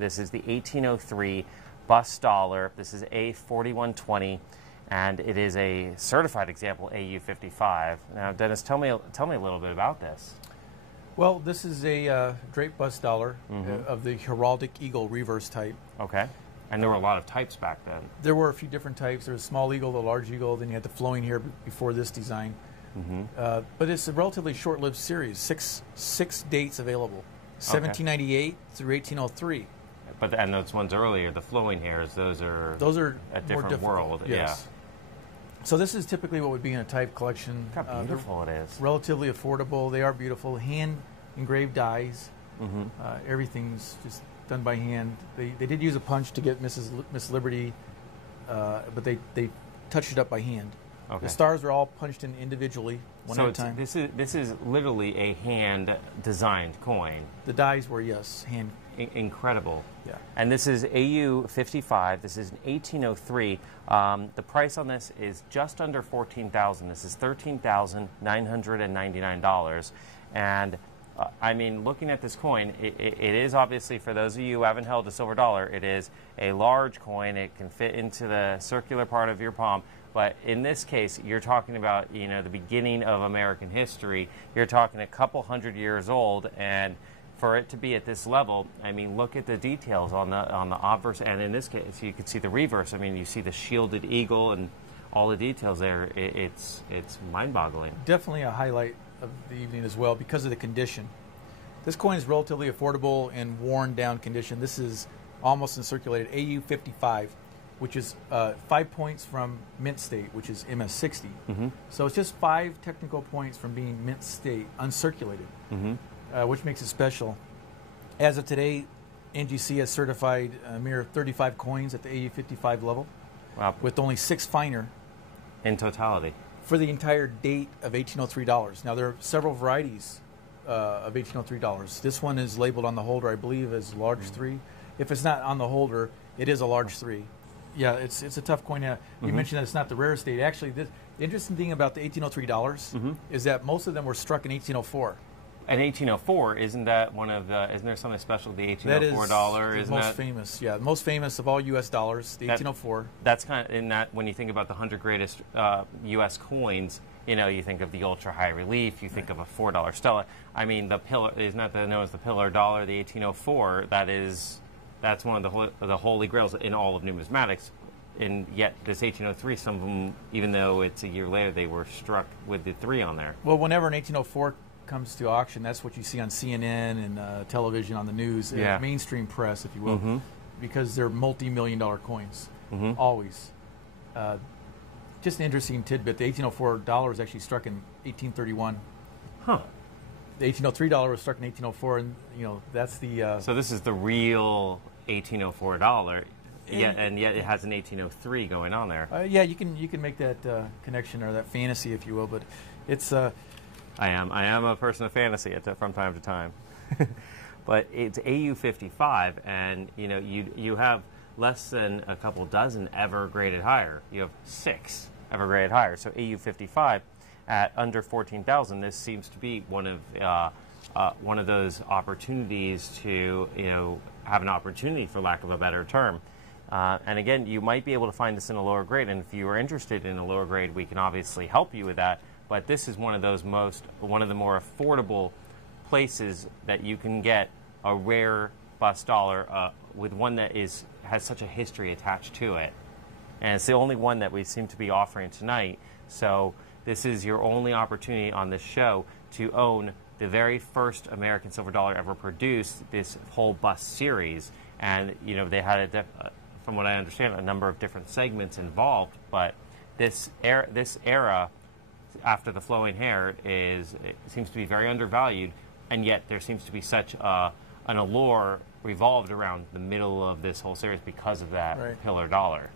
This is the 1803 bust dollar. This is A4120, and it is a certified example AU55. Now, Dennis, tell me a little bit about this. Well, this is a draped bust dollar of the heraldic eagle reverse type. Okay. And there were a lot of types back then. There were a few different types. There was small eagle, the large eagle, then you had the flowing hair before this design. But it's a relatively short-lived series. Six dates available, 1798 through 1803. And those ones earlier, the flowing hairs, those are a different world. Yes. Yeah. So this is typically what would be in a type collection. Look how beautiful it is. Relatively affordable. They are beautiful. Hand engraved dies. Everything's just done by hand. They did use a punch to get Miss Liberty, but they touched it up by hand. Okay. The stars are all punched in individually, one at a time. This is literally a hand-designed coin. The dies were, yes, hand. Incredible. Yeah. And this is AU55. This is an 1803. The price on this is just under $14,000. This is $13,999. And I mean, looking at this coin, it is obviously, for those of you who haven't held a silver dollar, it is a large coin. It can fit into the circular part of your palm. But in this case, you're talking about, the beginning of American history. You're talking a couple hundred years old, and for it to be at this level, I mean, look at the details on the obverse, and in this case, you can see the reverse. I mean, you see the shielded eagle and all the details there. It's mind-boggling. Definitely a highlight of the evening as well because of the condition. This coin is relatively affordable and worn down condition. This is almost uncirculated AU55, which is 5 points from mint state, which is MS60. So it's just 5 technical points from being mint state, uncirculated, which makes it special. As of today, NGC has certified a mere 35 coins at the AU55 level, with only 6 finer in totality for the entire date of $1803. Now, there are several varieties of $1803. This one is labeled on the holder, I believe, as large 3. If it's not on the holder, it is a large 3. Yeah, it's a tough coin. You mentioned that it's not the rarest date. Actually, the interesting thing about the $1803 is that most of them were struck in 1804. And 1804, isn't there something special, the $1804 dollar? That is the most famous, yeah. The most famous of all U.S. dollars, the 1804. That's kind of, in that, when you think about the 100 greatest U.S. coins, you think of the ultra high relief, you think of a $4 Stella. I mean, the pillar, isn't that known as the pillar dollar, the 1804? That's one of the holy grails in all of numismatics. And yet, this 1803, some of them, even though it's a year later, they were struck with the 3 on there. Well, whenever an 1804 comes to auction, that's what you see on CNN and television, on the news, mainstream press, if you will, because they're multi-million-dollar coins, always. Just an interesting tidbit, the 1804 dollar was actually struck in 1831. Huh. The 1803 dollar was struck in 1804, and that's the... So this is the real 1804 dollar, and yet it has an 1803 going on there. Yeah, you can make that connection, or that fantasy, if you will, but it's... I am a person of fantasy from time to time. But it's AU55, and you have less than a couple dozen ever graded higher. You have 6 ever graded higher. So AU55 at under 14,000. This seems to be one of those opportunities to have an opportunity, for lack of a better term. And again, you might be able to find this in a lower grade, and if you are interested in a lower grade, we can obviously help you with that. But this is one of the more affordable places that you can get a rare bust dollar with one that has such a history attached to it. And it's the only one that we seem to be offering tonight. So this is your only opportunity on this show to own the very first American silver dollar ever produced, this whole bust series. And they had, from what I understand, a number of different segments involved. But this era after the flowing hair seems to be very undervalued, and yet there seems to be such an allure revolved around the middle of this whole series because of that pillar dollar.